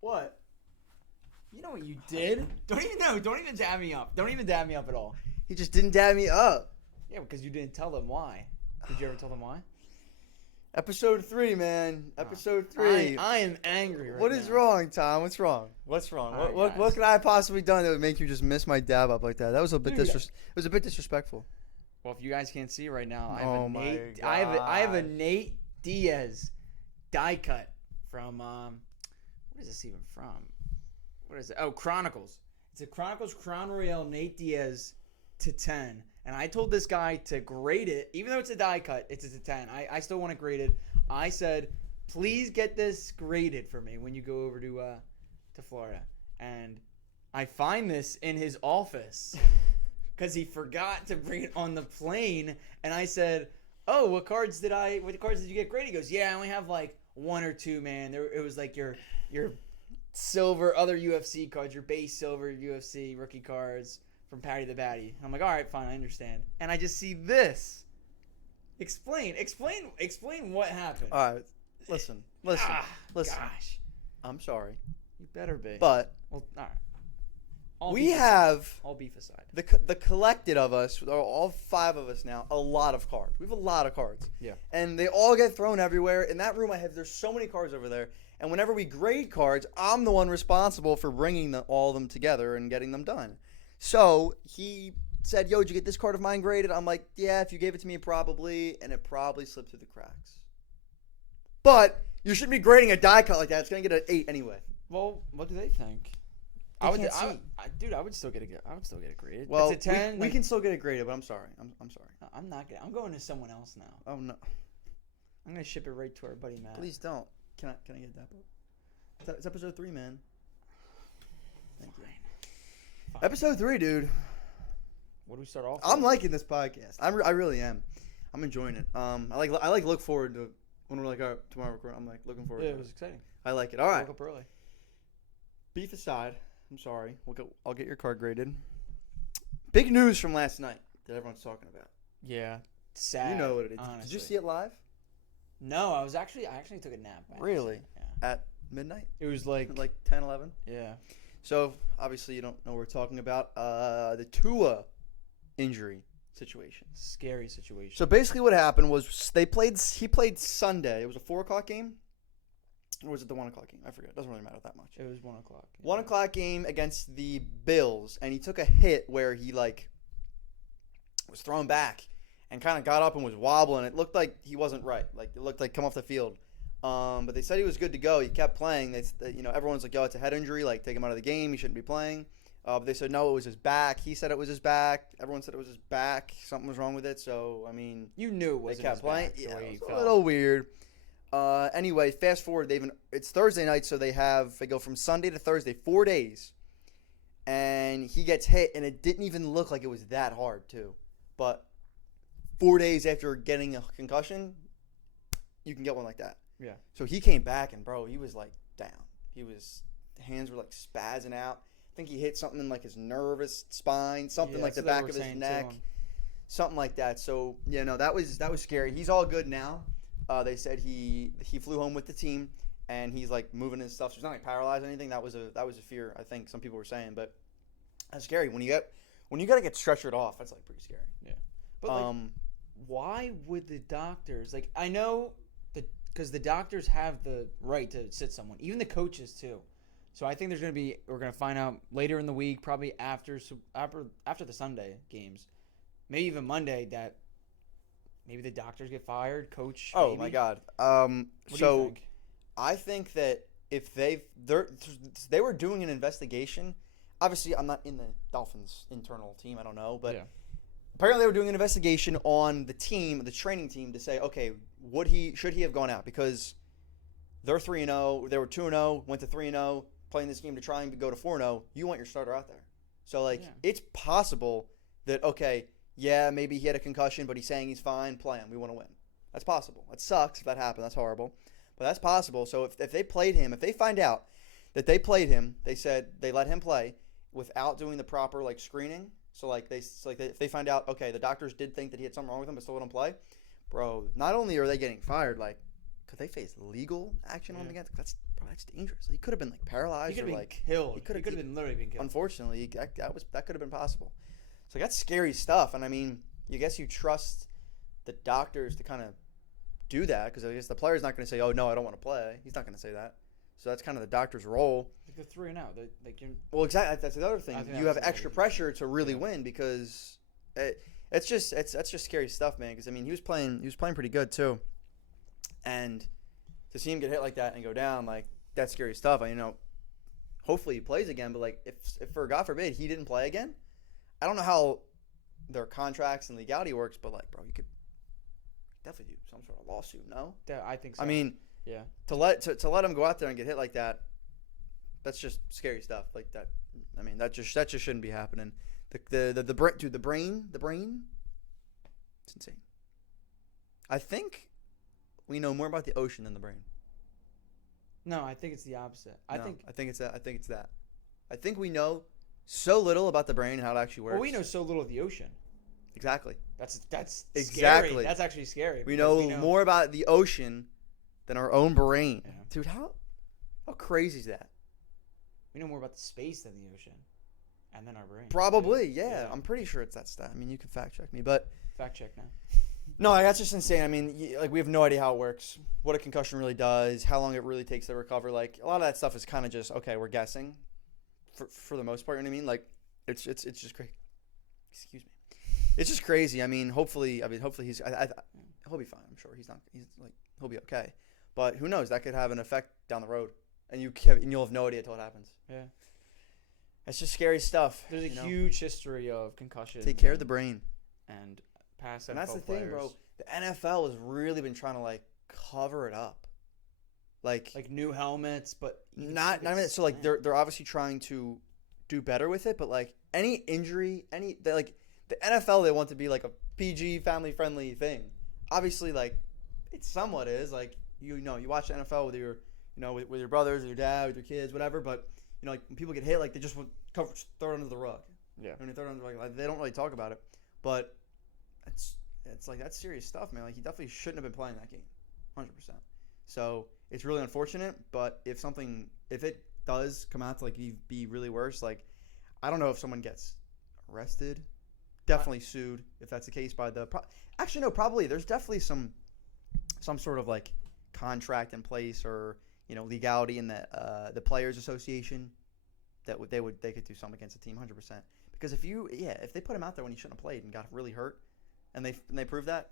What? You know what you did? Don't even dab me up. Don't even dab me up at all. He just didn't dab me up. Yeah, because you didn't tell them why. Did you ever tell them why? Episode 3, man. Episode 3. I am angry right What now. is wrong, Tom? What's wrong? What's wrong? All right, What guys. could I have possibly done that would make you just miss my dab up like that? That was a bit Dude, it was a bit disrespectful. Well, if you guys can't see right now, my I have a gosh. Nate Diaz die cut from what is this even from? What is it? Oh, Chronicles. It's a Chronicles Crown Royale Nate Diaz to 10. And I told this guy to grade it, even though it's a die cut, it's a 10. I still want it graded. I said, please get this graded for me when you go over to Florida. And I find this in his office because he forgot to bring it on the plane. And I said, oh, what cards did you get graded? He goes, yeah, I only have like 1 or 2, man. It was like your silver, other UFC cards, your base silver UFC rookie cards from Patty the Batty. And I'm like, all right, fine, I understand. And I just see this. Explain what happened. All right. Listen. Gosh. I'm sorry. You better be. But Well, all right. All we beef have aside. All beef aside. the collected of us, all 5 of us now, a lot of cards. We have a lot of cards. Yeah. And they all get thrown everywhere. In that room there's so many cards over there. And whenever we grade cards, I'm the one responsible for bringing all of them together and getting them done. So he said, yo, did you get this card of mine graded? I'm like, yeah, if you gave it to me, probably. And it probably slipped through the cracks. But you shouldn't be grading a die cut like that. It's going to get an 8 anyway. Well, what do they think? They can't see. Dude, I would still get it graded. Well, it's a 10. we can still get it graded, but I'm sorry. I'm sorry. I'm not gonna. I'm going to someone else now. Oh, no. I'm gonna ship it right to our buddy Matt. Please don't. Can I get that? It's episode 3, man. Thank you. Fine. Episode 3, dude. What do we start off? I'm with? liking this podcast. I really am. I'm enjoying it. I look forward to when we're like, all right, tomorrow record. I'm like looking forward Yeah, to it was exciting. I like it. All right. Woke up early. Beef aside, I'm sorry. I'll get your card graded. Big news from last night that everyone's talking about. Yeah, sad. You know what it is. Honestly. Did you see it live? No, I actually took a nap. Really? Yeah. At midnight? It was like 10, 11? yeah. So, obviously, you don't know what we're talking about. The Tua injury situation. Scary situation. So, basically what happened was he played Sunday. It was a 4 o'clock game? Or was it the 1 o'clock game? I forget. It doesn't really matter that much. It was 1 o'clock. 1 o'clock game against the Bills, and he took a hit where he was thrown back and kind of got up and was wobbling. It looked like he wasn't right. Like it looked like come off the field. But they said he was good to go. He kept playing. Everyone's like, yo, it's a head injury. Like take him out of the game. He shouldn't be playing. But they said no, it was his back. He said it was his back. Everyone said it was his back. Something was wrong with it. So I mean, You knew it they wasn't kept his playing. back, the Yeah, way he it was a felt. little weird. Anyway, fast forward. It's Thursday night, so they go from Sunday to Thursday, 4 days, and he gets hit, and it didn't even look like it was that hard too. But 4 days after getting a concussion, you can get one like that. Yeah. So he came back, and bro, he was like down. Hands were like spazzing out. I think he hit something in like his nervous spine, something Yeah, like the that's what they back were of his saying, neck, too. something like that. So yeah, no, that was scary. He's all good now. They said he flew home with the team, and he's like moving his stuff. So he's not like paralyzed or anything. That was a fear. I think some people were saying, but that's scary when you gotta get stretchered off. That's like pretty scary. Yeah. But why would the doctors I know because the doctors have the right to sit someone, even the coaches too. So I think we're gonna find out later in the week, probably after the Sunday games, maybe even Monday, that maybe the doctors get fired, coach. Oh maybe. my God. What do you think? I think that if they were doing an investigation, obviously I'm not in the Dolphins internal team. I don't know, but Yeah. apparently they were doing an investigation on the training team to say, okay, should he have gone out because they're 3-0, they were 2-0, went to 3-0, playing this game to try and go to 4-0. You want your starter out there, so it's possible that yeah, maybe he had a concussion, but he's saying he's fine. Play him. We want to win. That's possible. That sucks if that happened. That's horrible. But that's possible. So if they played him, if they find out that they played him, they said they let him play without doing the proper screening. So if they find out, okay, the doctors did think that he had something wrong with him, but still let him play, bro. Not only are they getting fired, could they face legal action on him Yeah. again? That's dangerous. He could have been like paralyzed He could or have been like killed. he He could could have- have been literally been killed. unfortunately that could have been possible. So that's scary stuff. And I mean, I guess you trust the doctors to kind of do that because I guess the player's not going to say, "Oh no, I don't want to play." He's not going to say that. So that's kind of the doctor's role. Like they're 3-0. Like you're, Well, exactly. That's the other I thing. think You that's have the extra way- pressure to really Yeah. win because that's just scary stuff, man. Because I mean, he was playing pretty good too, and to see him get hit like that and go down, like that's scary stuff. Hopefully he plays again. But like, if for God forbid he didn't play again, I don't know how their contracts and legality works. But like, bro, you could definitely do some sort of lawsuit. No, I think so. I mean, yeah. to let him go out there and get hit like that, that's just scary stuff. Like that. I mean, that just shouldn't be happening. The brain, it's insane. I think we know more about the ocean than the brain. No, I think it's the opposite. I think it's that. I think we know so little about the brain and how it actually works. Well, we know so little of the ocean. Exactly. That's Exactly. Scary. That's actually scary. We because know more about the ocean than our own brain. Yeah. Dude, how crazy is that? We know more about the space than the ocean, and then our brain. Probably, yeah. I'm pretty sure it's that stat. I mean, you can fact check me, but Fact check now. no, that's just insane. I mean, like we have no idea how it works, what a concussion really does, how long it really takes to recover. Like a lot of that stuff is kind of just okay. We're guessing, for the most part. You know what I mean? Like it's just crazy. Excuse me. It's just crazy. I mean, hopefully he's. He'll be fine. I'm sure he'll be okay. But who knows? That could have an effect down the road, and you'll have no idea until it happens. Yeah. That's just scary stuff. There's a huge history of concussions. Take care of the brain. And past And NFL that's the thing, players. bro. The NFL has really been trying to like cover it up, like new helmets, but not even so. Like they're obviously trying to do better with it, but like any injury, like the NFL, they want to be like a PG, family friendly thing. Obviously, like it somewhat is. Like you watch the NFL with your with your brothers, with your dad, with your kids, whatever. But like when people get hit, like they just want throw it under the rug. Yeah. When they throw it under the rug, like, they don't really talk about it, but it's like that's serious stuff, man. Like he definitely shouldn't have been playing that game, 100%. So it's really unfortunate. But if it does come out to like be really worse, like I don't know if someone gets arrested, definitely sued if that's the case by the. Actually, no, probably there's definitely some sort of like contract in place or legality in the Players Association that they could do something against the team 100%. Because if they put him out there when he shouldn't have played and got really hurt, and they prove that,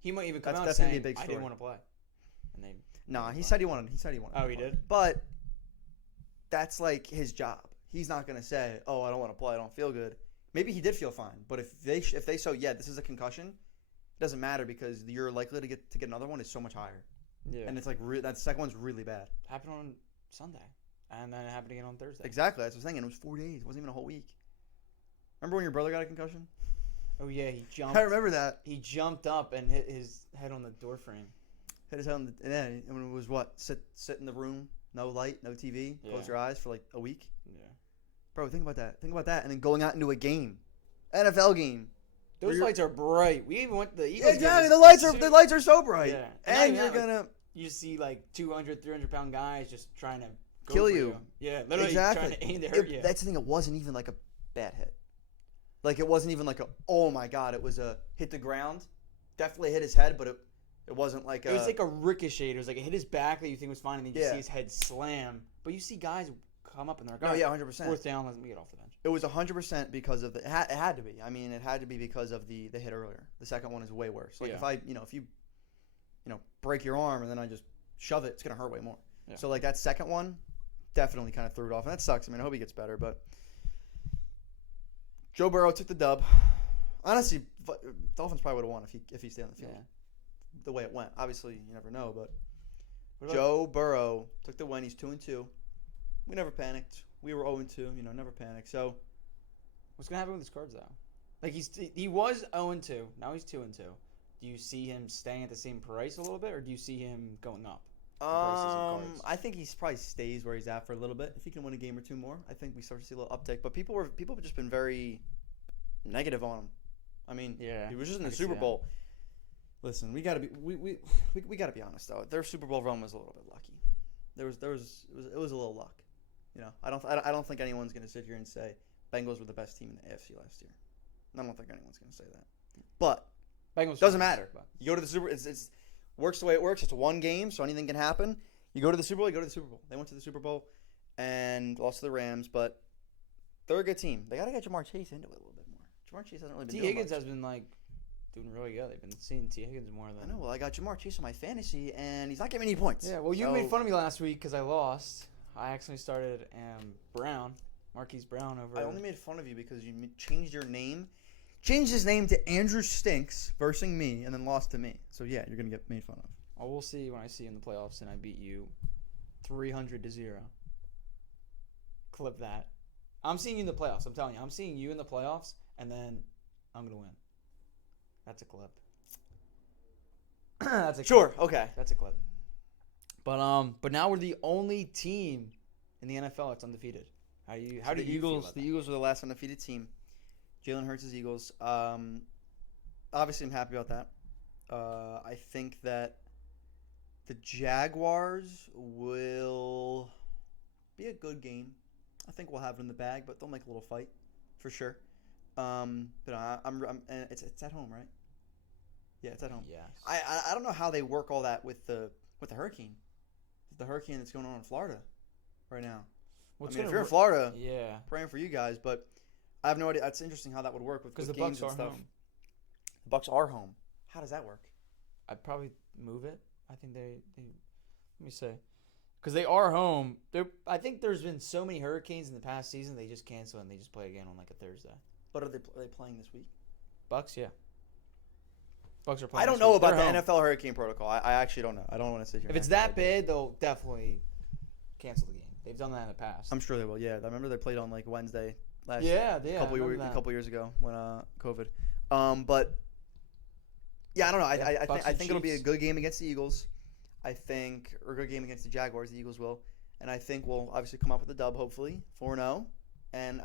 he might even come out that's saying, gonna be a big "I story. didn't want to play." And they. nah, he said he wanted. Oh, he did? But that's like his job. He's not gonna say, "Oh, I don't want to play. I don't feel good." Maybe he did feel fine, but if they say, "Yeah, this is a concussion," it doesn't matter because you're likely to get another one is so much higher. Yeah. And it's like that second one's really bad. Happened on Sunday, and then it happened again on Thursday. Exactly. That's what I was thinking. It was 4 days. It wasn't even a whole week. Remember when your brother got a concussion? Oh yeah, he jumped. I remember that. He jumped up and hit his head on the door frame. Hit his head on the. And it was what? Sit in the room, no light, no TV, close your eyes for like a week. Yeah. Bro, think about that. And then going out into a game, NFL game. Those lights are bright. We even went to the Yeah, Eagles. exactly. game. The lights are so bright. Yeah. And not you're even that, gonna you just see like 200, 300-pound guys just trying to go kill for you. Yeah, literally Exactly. trying to aim to hurt you. That's the thing. It wasn't even like a bad hit. Like it wasn't even like oh my god. It was a hit the ground. Definitely hit his head, but it wasn't like It was like a ricochet. It was like it hit his back that you think was fine, and then you Yeah. see his head slam. But you see guys come up and they're like, No, "All right, yeah, 100%. fourth down, let me get off the bench." It was 100% because of it had to be. I mean, it had to be because of the hit earlier. The second one is way worse. Like Yeah. if you break your arm and then I just shove it, it's gonna hurt way more. Yeah. So like that second one definitely kind of threw it off, and that sucks. I mean, I hope he gets better, but Joe Burrow took the dub. Honestly, Dolphins probably would have won if he stayed on the field. Yeah. The way it went, obviously you never know, but What about- Joe Burrow took the win. He's 2-2. We never panicked. We were 0-2. Never panicked. So. What's gonna happen with his cards though? Like he was 0-2. Now he's 2-2. Do you see him staying at the same price a little bit, or do you see him going up? prices of cards? I think he's probably stays where he's at for a little bit. If he can win a game or two more, I think we start to see a little uptick. But people have just been very negative on him. I mean, Yeah, he was just in I the can see Super that. Bowl. Listen, we gotta be honest though. Their Super Bowl run was a little bit lucky. It was a little luck. You know, I don't think anyone's gonna sit here and say Bengals were the best team in the AFC last year. I don't think anyone's gonna say that. But Bengals doesn't matter. You go to the Super. It's works the way it works. It's one game, so anything can happen. You go to the Super Bowl. You go to the Super Bowl. They went to the Super Bowl and lost to the Rams, but they're a good team. They gotta get Jamar Chase into it a little bit more. Jamar Chase hasn't really been. T. doing Higgins much. has been doing really good. They've been seeing T. Higgins more than. I know. Well, I got Jamar Chase on my fantasy, and he's not getting any points. Yeah. Well, you made fun of me last week because I lost. I accidentally started Marquise Brown over. I only made fun of you because you changed your name. Changed his name to Andrew Stinks versus me, and then lost to me. So yeah, you're gonna get made fun of. Oh, we'll see when I see you in the playoffs and I beat you 300-0. Clip that. I'm seeing you in the playoffs. I'm telling you, I'm seeing you in the playoffs, and then I'm gonna win. That's a clip. That's a Sure. clip. Okay. That's a clip. But now we're the only team in the NFL that's undefeated. How do you The feel Eagles? about The that? Eagles were the last undefeated team. Jalen Hurts' Eagles. Obviously, I'm happy about that. I think that the Jaguars will be a good game. I think we'll have it in the bag, but they'll make a little fight for sure. But I'm and it's at home, right? Yeah, it's at home. Yes. I don't know how they work all that with the hurricane, the hurricane that's going on in Florida right now. Well, I mean, if you're in Florida, yeah, praying for you guys, but I have no idea. That's interesting how that would work with because the games Bucs and are stuff. home. The Bucs are home. How does that work? I'd probably move it. I think they let me say, because they are home. I think there's been so many hurricanes in the past season, they just cancel and they just play again on like a Thursday. But are they playing this week? Bucks, yeah. Bucks are playing. I don't this know week. about the They're home. NFL hurricane protocol. I actually don't know. I don't want to sit here. If and it's act that like I do. bad, they'll definitely cancel the game. They've done that in the past. I'm sure they will. Yeah, I remember they played on like Wednesday last yeah, a couple years ago when COVID. But yeah, I don't know. Yeah, I think it'll be a Chiefs. good game against the Eagles. Or a good game against the Jaguars. The Eagles will, and I think we'll obviously come up with a dub. Hopefully 4-0, and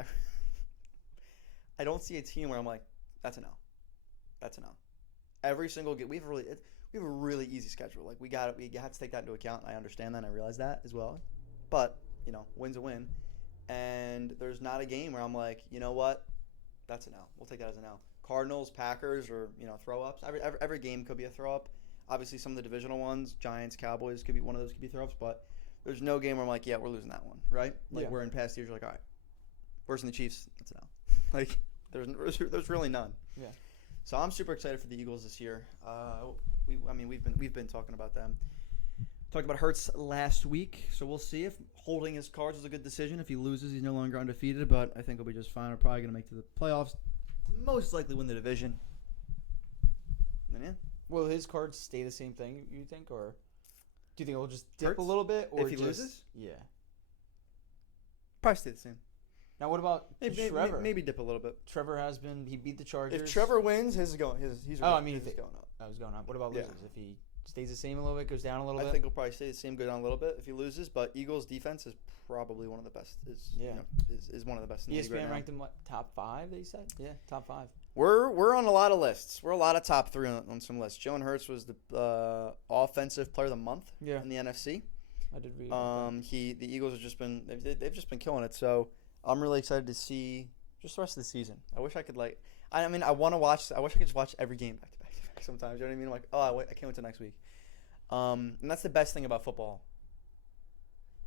I don't see a team where I'm like, that's an L. That's an L. Every single game we have a really easy schedule. Like we have to take that into account. I understand that. And I realize that as well. But win's a win, and there's not a game where I'm like, you know what, that's an L. We'll take that as an L. Cardinals, Packers, or throw ups. Every game could be a throw up. Obviously, some of the divisional ones, Giants, Cowboys, could be one of those. Could be throw ups, but there's no game where I'm like, yeah, we're losing that one, right? Like we're in past years, you're like, all right, versus the Chiefs, that's an L. Like there's really none. Yeah. So I'm super excited for the Eagles this year. We've been talking about them. Talked about Hurts last week, so we'll see if holding his cards is a good decision. If he loses, he's no longer undefeated, but I think he'll be just fine. We're probably going to make it to the playoffs. Most likely win the division. And yeah. Will his cards stay the same thing, you think, or do you think it'll just dip Hurts? a little bit? Or If he just, loses? Yeah. Probably stay the same. Now, what about Trevor? Maybe dip a little bit. Trevor he beat the Chargers. If Trevor wins, he's going up. I was going up. What about Yeah. loses? If he stays the same a little bit, goes down a little I bit? think he'll probably stay the same, go down a little bit if he loses. But Eagles' defense is probably one of the best. Is one of the best in the league right ESPN now. ranked him top 5. They said, yeah, top 5. We're on a lot of lists. We're a lot of top 3 on some lists. Jalen Hurts was the offensive player of the month in the NFC. I did read. About that. The Eagles have just been they've just been killing it. So I'm really excited to see just the rest of the season. I wish I could I want to watch. I wish I could just watch every game back to back sometimes. You know what I mean? I'm like, I can't wait till next week. And that's the best thing about football.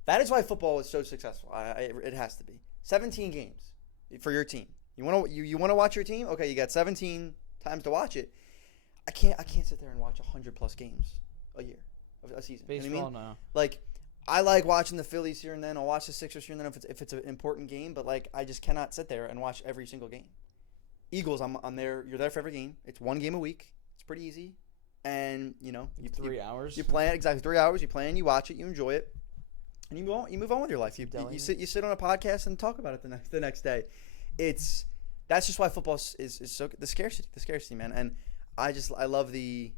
That is why football is so successful. It has to be 17 games for your team. You want to watch your team? Okay, you got 17 times to watch it. I can't sit there and watch 100+ games a year of a season. Baseball, you know what I mean? no. Like, I like watching the Phillies here and then. I'll watch the Sixers here and then if it's an important game. But like, I just cannot sit there and watch every single game. Eagles, I'm there. You're there for every game. It's one game a week. It's pretty easy, and you 3 hours. You play it exactly 3 hours. You play and you watch it. You enjoy it, and you move on with your life. You sit on a podcast and talk about it the next day. That's just why football is so the scarcity, man. And I love the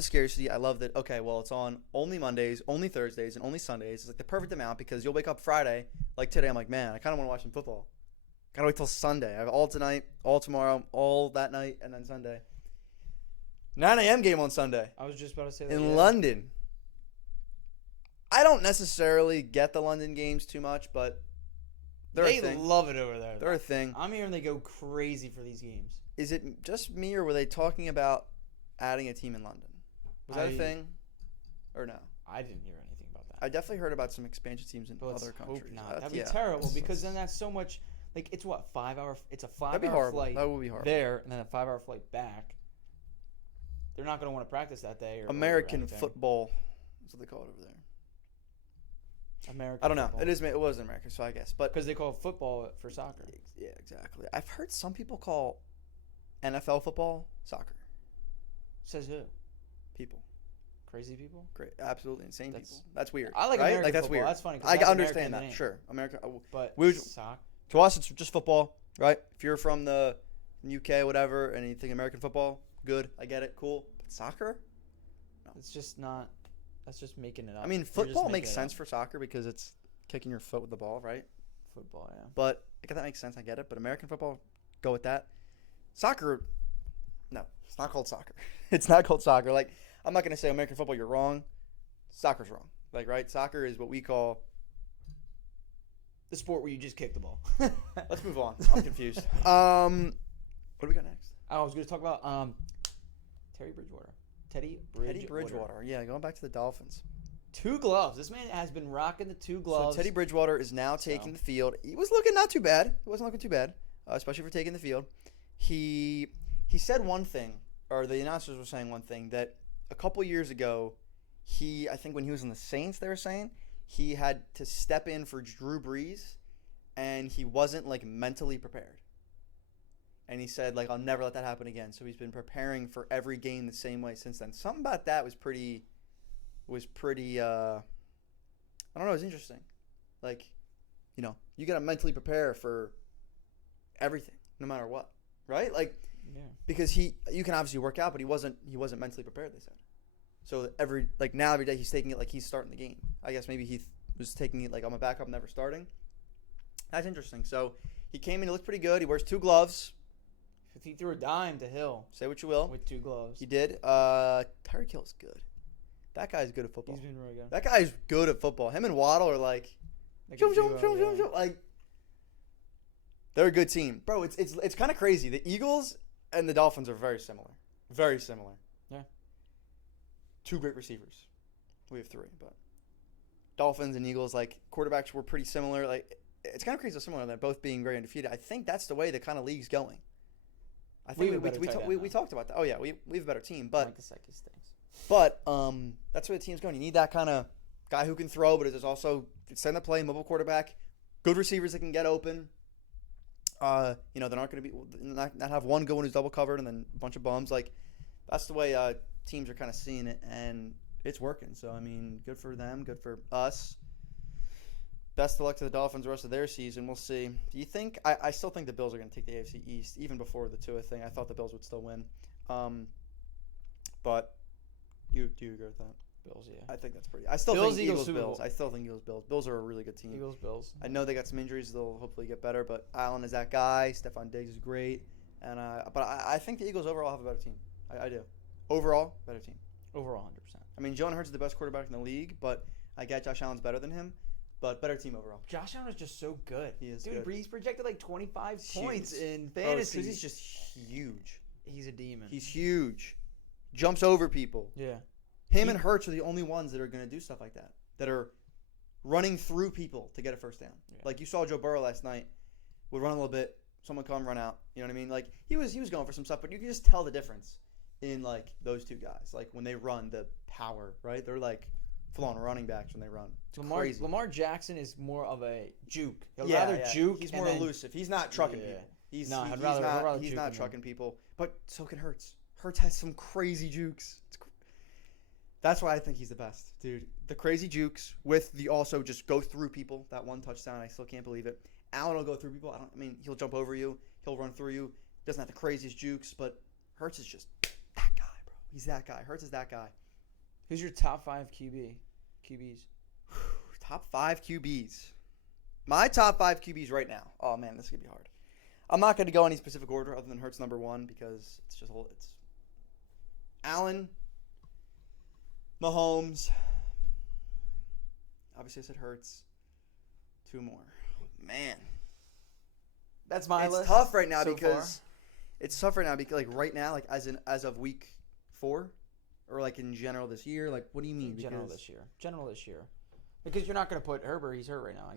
scarcity. I love that. Okay, well, it's on only Mondays, only Thursdays, and only Sundays. It's like the perfect amount because you'll wake up Friday, like today. I'm like, man, I kind of want to watch some football. Gotta wait till Sunday. I have all tonight, all tomorrow, all that night, and then Sunday. 9 a.m. game on Sunday I was just about to say that. in London. I don't necessarily get the London games too much, but they're They a thing. love it over there. They're a thing. I'm hearing they go crazy for these games. Is it just me, or were they talking about adding a team in London? Was that a thing, or no? I didn't hear anything about that. I definitely heard about some expansion teams in other countries. Hope not. That'd be terrible because then that's so much. Like it's what 5 hour. It's a 5 That'd be hour horrible. flight. That would be horrible. There and then a 5 hour flight back. They're not going to want to practice that day. Or American football. That's what they call it over there. American. I don't know. Football. It was American, so I guess. But because they call football for soccer. Yeah, exactly. I've heard some people call NFL football soccer. Says who? People. Crazy people. Great, absolutely insane people. That's weird. I like right? American like that's football. weird. That's funny. I understand that. Sure, America. But soccer. To us, it's just football, right? If you're from the UK, whatever, and you think American football, good. I get it. Cool. But soccer? No. It's just not. That's just making it up. I mean, football makes sense for soccer because it's kicking your foot with the ball, right? Football, yeah. But that makes sense. I get it. But American football, go with that. Soccer, no, it's not called soccer. It's not called soccer. Like, I'm not gonna say American football, you're wrong. Soccer's wrong. Like, right? Soccer is what we call the sport where you just kick the ball. Let's move on. I'm confused. What do we got next? I was going to talk about Teddy Bridgewater. Yeah, going back to the Dolphins. 2 gloves. This man has been rocking the 2 gloves. So Teddy Bridgewater is now taking the field. He was looking not too bad. He wasn't looking too bad, especially for taking the field. He said one thing, or the announcers were saying one thing, that a couple years ago, I think when he was in the Saints, they were saying, he had to step in for Drew Brees, and he wasn't, like, mentally prepared. And he said, like, I'll never let that happen again. So he's been preparing for every game the same way since then. Something about that was pretty, I don't know, it was interesting. Like, you know, you got to mentally prepare for everything, no matter what, right? Like, yeah. Because you can obviously work out, but he wasn't mentally prepared, they said. So every day he's taking it like he's starting the game. I guess maybe he was taking it like I'm a backup, never starting. That's interesting. So he came in, he looked pretty good. He wears 2 gloves. He threw a dime to Hill. Say what you will. With 2 gloves. He did. Tyreek Hill's good. That guy's good at football. He's been really good. That guy's good at football. Him and Waddle are like like they're a good team. Bro, it's kind of crazy. The Eagles and the Dolphins are very similar. Very similar. Yeah. 2 great receivers. We have 3, but Dolphins and Eagles, like, quarterbacks were pretty similar. Like, it's kind of crazy how similar they're both being very undefeated. I think that's the way the kind of league's going. I think we talked about that. Oh yeah, we have a better team, but Mike Gesicki stinks. But that's where the team's going. You need that kind of guy who can throw, but is also send the play, mobile quarterback, good receivers that can get open. They're not going to be not have one going who's double covered and then a bunch of bums. Like, that's the way teams are kind of seeing it, and it's working. So I mean, good for them, good for us. Best of luck to the Dolphins the rest of their season. We'll see. Do you think – I still think the Bills are going to take the AFC East, even before the Tua thing. I thought the Bills would still win. But do you agree with that? Bills, yeah. I think that's pretty – I still think Eagles-Bills. I still think Eagles-Bills. Bills are a really good team. Eagles-Bills. I know they got some injuries. They'll hopefully get better. But Allen is that guy. Stephon Diggs is great. But I think the Eagles overall have a better team. I do. Overall, better team. Overall, 100%. I mean, Jalen Hurts is the best quarterback in the league, but I get Josh Allen's better than him. But better team overall. Josh Allen is just so good. He is good. He's projected like 25 points in fantasy. fantasy. He's just huge. He's a demon. He's huge. Jumps over people. Yeah. Him and Hurts are the only ones that are going to do stuff like that. That are running through people to get a first down. Yeah. Like you saw Joe Burrow last night. Would run a little bit. Someone come run out. You know what I mean? Like he was going for some stuff, but you can just tell the difference in like those two guys. Like when they run, the power, right? They're like full-on running backs when they run. It's crazy. Lamar Jackson is more of a juke. He'll rather juke. He's more elusive. He's not trucking people. He's not trucking people. But so can Hurts. Hurts has some crazy jukes. That's why I think he's the best, dude. The crazy jukes with the also just go through people. That one touchdown, I still can't believe it. Allen will go through people. I mean, he'll jump over you. He'll run through you. Doesn't have the craziest jukes, but Hurts is just that guy, bro. He's that guy. Hurts is that guy. Who's your top 5 QBs? Top 5 QBs. My top 5 QBs right now. Oh man, this is gonna be hard. I'm not gonna go any specific order other than Hurts number 1 because it's just Allen, Mahomes. Obviously, I said Hurts. 2 more. Man. That's my list. It's tough right now so because far. it's tough right now because like right now, like as of week 4, or like in general this year. Like, what do you mean? General this year. Because you're not going to put Herbert. He's hurt right now.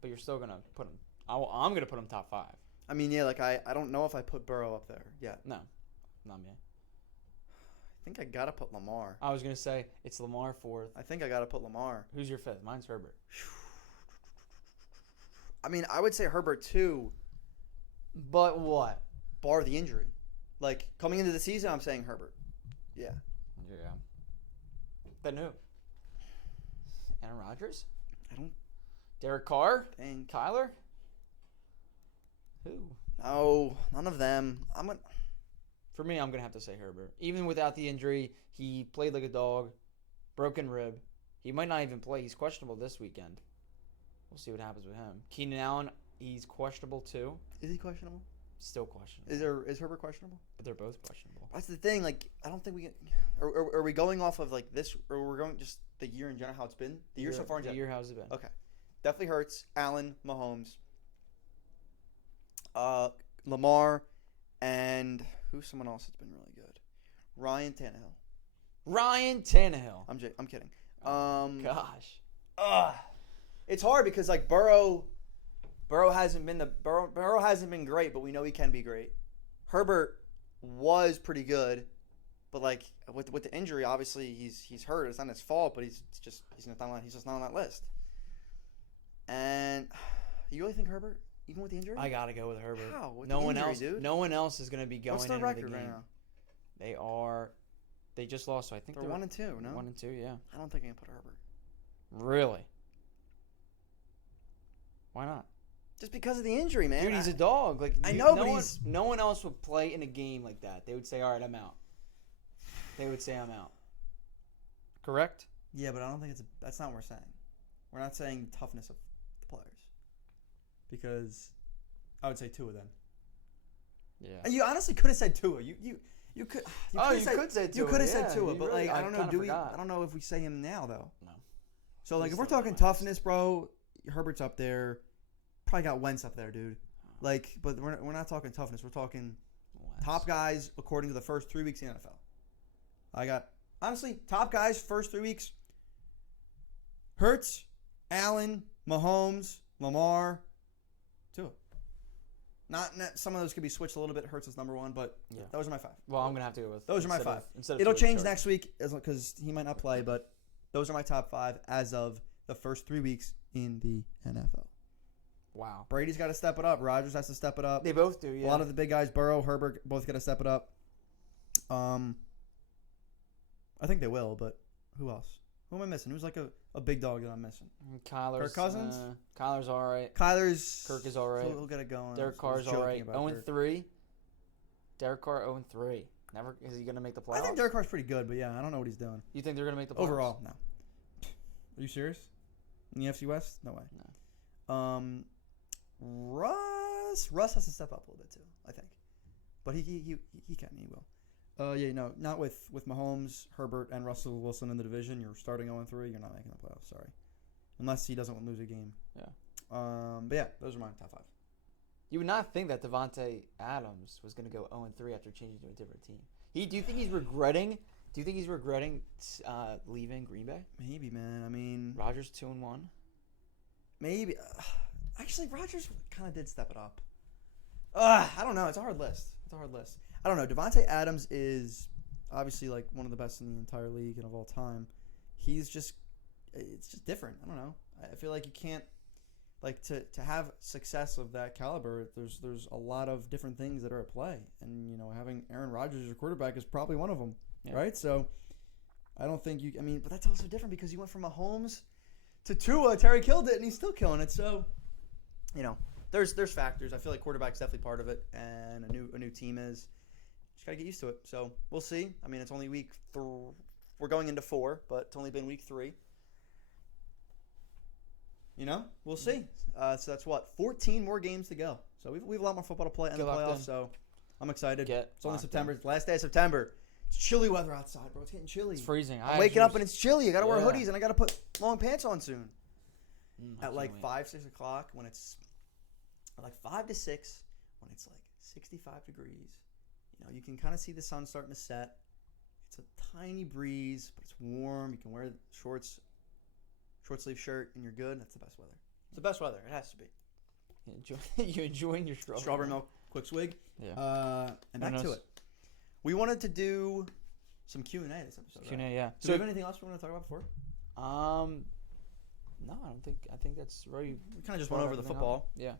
But you're still going to put him. I'm going to put him top 5. I mean, yeah, like I don't know if I put Burrow up there yet. No, not me. I think I gotta put Lamar. I was going to say it's Lamar 4th. I think I gotta put Lamar. Who's your 5th? Mine's Herbert. I mean, I would say Herbert too, But what? bar the injury. Like coming into the season, I'm saying Herbert. Yeah. Yeah. Then who? Aaron Rodgers? I don't Derek Carr? think. Kyler? Who? No, none of them. For me, I'm going to have to say Herbert. Even without the injury, he played like a dog. Broken rib. He might not even play. He's questionable this weekend. We'll see what happens with him. Keenan Allen, he's questionable too. Is he questionable? Still questionable. Is Herbert questionable? But they're both questionable. That's the thing. Like, I don't think we get. Are we going off of like this, or we're going just the year in general how it's been? The year so far in The general. year, how's it been? Okay, definitely Hurts, Allen, Mahomes, Lamar, and who's someone else that's been really good? Ryan Tannehill. Ryan Tannehill. I'm kidding. Gosh. It's hard because like Burrow hasn't been great, but we know he can be great. Herbert was pretty good, but like with the injury, obviously he's hurt. It's not his fault, but he's just not on that list. And you really think Herbert, even with the injury? I gotta go with Herbert. How? With No the one injury, else. dude? No one else is gonna be going What's their into record the game. right now? They just lost. So I think They're 1-2. No, 1-2. Yeah. I don't think I can put Herbert. Really? Why not? Just because of the injury, man. Dude, he's a dog. Like I know, no but one, no one else would play in a game like that. They would say, "All right, I'm out." They would say, "I'm out." Correct? Yeah, but I don't think that's not what we're saying. We're not saying the toughness of the players. Because I would say Tua then. Yeah. You honestly could have said Tua. You could. could say Tua. You could have yeah, said Tua, you but really, like I don't know. kinda Do we? forgot. I don't know if we say him now though. No. So like He's if we're still talking Wentz. toughness, bro, Herbert's up there. Probably got Wentz up there, dude. Like, but we're not talking toughness. We're talking Wentz. top guys according to the first 3 weeks in the NFL. I got honestly top guys first 3 weeks. Hurts, Allen, Mahomes, Lamar, Tua. Not some of those could be switched a little bit. Hurts is number 1, but Yeah. those are my 5. Well, I'm gonna have to go with Those are my instead 5. Instead of It'll Tua, change sorry. next week because he might not play, but those are my top 5 as of the first 3 weeks in the NFL. Wow. Brady's got to step it up. Rodgers has to step it up. They both do. Yeah. A lot of the big guys, Burrow, Herbert, both got to step it up. I think they will, but who else? Who am I missing? Who's like a big dog that I'm missing? Kyler's. Kirk Cousins? Kyler's all right. Kyler's. Kirk is all right. He'll get it going. Derek I was Carr's all right. joking about Kirk. 0-3. Derek Carr 0-3. Never is he gonna make the playoffs? I think Derek Carr's pretty good, but yeah, I don't know what he's doing. You think they're gonna make the playoffs? Overall, no. Are you serious? In the NFC West? No way. No. Russ has to step up a little bit too, I think. But he can, he will. Yeah, no, not with Mahomes, Herbert, and Russell Wilson in the division. You're starting 0-3. You're not making the playoffs. Sorry, unless he doesn't lose a game. Yeah. But yeah, those are my top 5. You would not think that Devontae Adams was gonna go 0-3 after changing to a different team. Do you think he's regretting? Do you think he's regretting leaving Green Bay? Maybe, man. I mean, Rodgers 2-1. maybe. Actually, Rodgers kind of did step it up. I don't know. It's a hard list. I don't know. Devontae Adams is obviously like one of the best in the entire league and of all time. It's just different. I don't know. I feel like you can't like to have success of that caliber. There's a lot of different things that are at play, and having Aaron Rodgers as your quarterback is probably one of them, right? So I don't think you. I mean, but that's also different because you went from Mahomes to Tua. Terry killed it, and he's still killing it. So there's factors. I feel like quarterback's definitely part of it, and a new team is. Just gotta get used to it. So we'll see. I mean, it's only week 3. We're going into 4, but it's only been week 3. We'll see. So that's 14 more games to go. So we've a lot more football to play in the playoffs. So I'm excited. It's only September. It's the last day of September. It's chilly weather outside, bro. It's getting chilly. It's freezing. I'm waking up and it's chilly. I gotta wear Yeah. hoodies and I gotta put long pants on soon. I At like can't 5, 6 o'clock when it's like 5 to 6 when it's like 65 degrees. You know, you can kind of see the sun starting to set. It's a tiny breeze, but it's warm. You can wear short sleeve shirt and you're good. That's the best weather. It's the best weather. It has to be. You enjoying your Strawberry milk, quick swig. Yeah. And back to it. We wanted to do some Q&A this episode. Q&A, right? yeah. Do we have anything else we want to talk about before? No, I don't think. I think that's right. We kind of just went over the football. Yeah.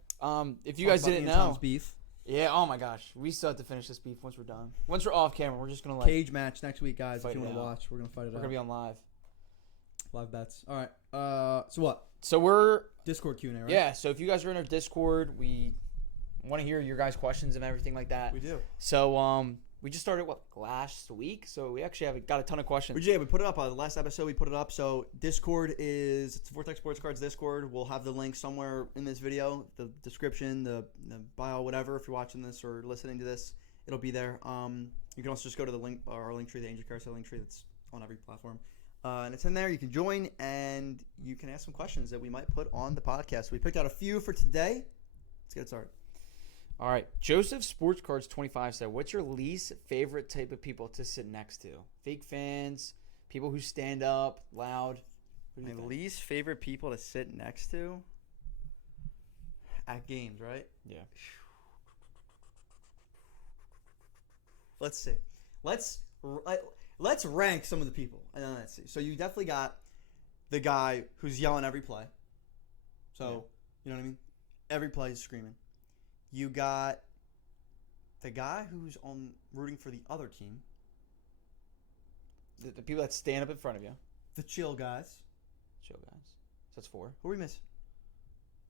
If you guys didn't know, beef. yeah. Oh my gosh, we still have to finish this beef once we're done. Once we're off camera, we're just gonna Cage match next week, guys. If you want to watch, we're gonna fight it out. We're gonna be on live. Live bets. All right. So what? So we're Discord Q&A, right? Yeah. So if you guys are in our Discord, we want to hear your guys' questions and everything like that. We do. So we just started last week, so we actually got a ton of questions. We put it up. The last episode we put it up. So Discord it's Vortex Sports Cards Discord. We'll have the link somewhere in this video, the description, the bio, whatever. If you're watching this or listening to this, it'll be there. You can also just go to the link, our link tree, the Angel Carousel link tree that's on every platform. And it's in there. You can join and you can ask some questions that we might put on the podcast. We picked out a few for today. Let's get started. All right. Joseph Sports Cards 25 said, "What's your least favorite type of people to sit next to? Fake fans, people who stand up loud." My least favorite people to sit next to at games, right? Yeah. Let's see. Let's rank some of the people, and then let's see. So you definitely got the guy who's yelling every play. So you know what I mean? Every play is screaming. You got the guy who's on rooting for the other team. The people that stand up in front of you. The chill guys. Chill guys. So that's 4. Who are we missing?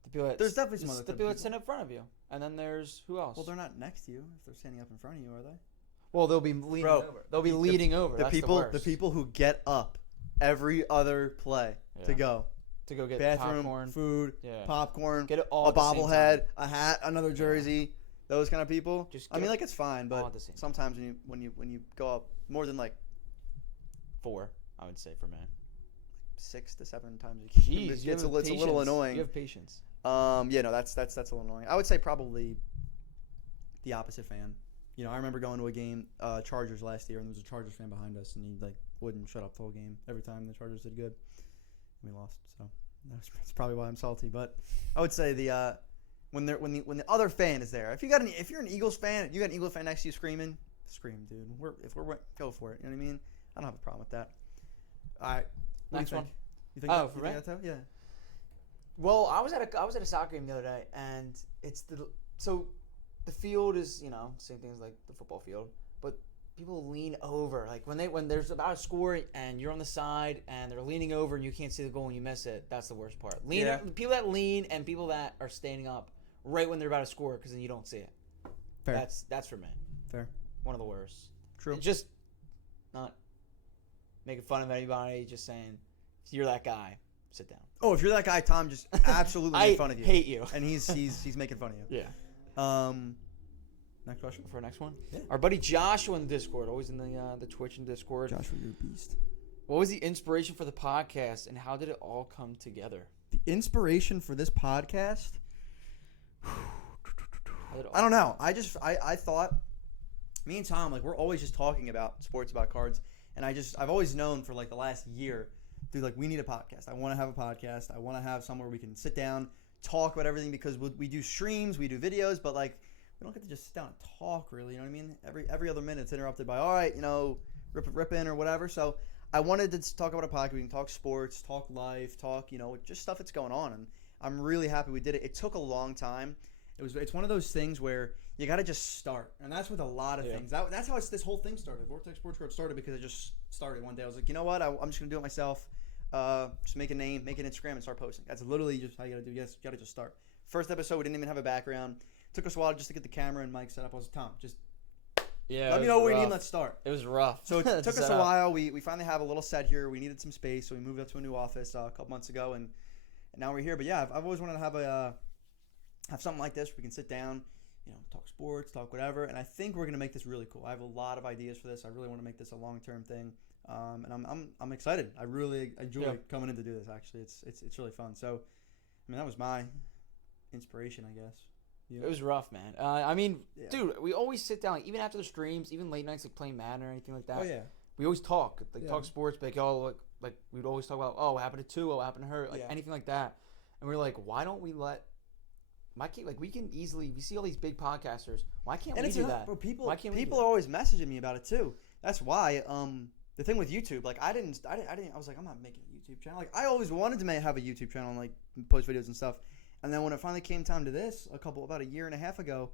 The people that There's definitely some other the people that stand up in front of you. And then there's who else? Well, they're not next to you if they're standing up in front of you, are they? Well, they'll be leaning over. They'll be leading over. The That's the people who get up every other play to go get bathroom, popcorn, food, popcorn, get it all a bobblehead, a hat, another jersey. Those kind of people. Just it's fine, but sometimes time. when you go up more than like 4, I would say for me. 6 to 7 times a game. Jeez, it's a little annoying. You have patience. That's a little annoying. I would say probably the opposite fan. You know, I remember going to a game, Chargers last year, and there was a Chargers fan behind us, and he wouldn't shut up the whole game every time the Chargers did good. And we lost, so that's probably why I'm salty. But I would say when the other fan is there, if you're an Eagles fan, you got an Eagles fan next to you screaming, scream, dude. Go for it. You know what I mean? I don't have a problem with that. All right, next one. You think for me? that too? Yeah. Well, I was at a soccer game the other day, and the field is, same thing as like the football field, but people lean over. Like when there's about a score and you're on the side and they're leaning over and you can't see the goal and you miss it, that's the worst part. People that lean and people that are standing up right when they're about to score because then you don't see it. Fair. That's for me. Fair. One of the worst. True. Just not making fun of anybody, just saying, if you're that guy, sit down. Oh, if you're that guy, Tom just absolutely made fun of you. I hate you. And he's making fun of you. Yeah. Next question for our next one. Yeah. Our buddy Joshua in the Discord, always in the Twitch and Discord. Joshua, you're a beast. What was the inspiration for the podcast, and how did it all come together? The inspiration for this podcast? I don't know. I thought, me and Tom, we're always just talking about sports, about cards, and I've always known for the last year, dude, we need a podcast. I want to have a podcast. I want to have somewhere we can sit down, talk about everything, because we do streams, we do videos, but we don't get to just sit down and talk, really. You know what I mean? Every other minute it's interrupted by, all right, rip in or whatever. So I wanted to talk about a podcast. We can talk sports, talk life, talk, just stuff that's going on. And I'm really happy we did it. It took a long time. It's one of those things where you got to just start. And that's with a lot of things. That's how this whole thing started. Vortex Sports Card started because it just started one day. I was like, you know what? I'm just going to do it myself. Just make a name, make an Instagram, and start posting. That's literally just how you got to do. You got to just start. First episode, we didn't even have a background. Took us a while just to get the camera and mic set up. I was like, Tom, just let me know what we need. Let's start. It was rough. So it took us a while. We finally have a little set here. We needed some space, so we moved up to a new office a couple months ago, and now we're here. But yeah, I've always wanted to have something like this. We can sit down, talk sports, talk whatever. And I think we're gonna make this really cool. I have a lot of ideas for this. I really want to make this a long-term thing, and I'm excited. I really enjoy coming in to do this. Actually, it's really fun. So, I mean, that was my inspiration, I guess. It was rough, man. Dude, we always sit down, like, even after the streams, even late nights, like playing Madden or anything like that. Oh yeah. We always talk, talk sports, but like we'd always talk about, what happened to Tua, what happened to her, anything like that. And we're like, why don't we let we can easily, we see all these big podcasters. Why can't we do that? Bro, people are always messaging me about it too. That's why the thing with YouTube, like I was like, I'm not making a YouTube channel. Like I always wanted to have a YouTube channel and like post videos and stuff. And then when it finally came time to this, about a year and a half ago,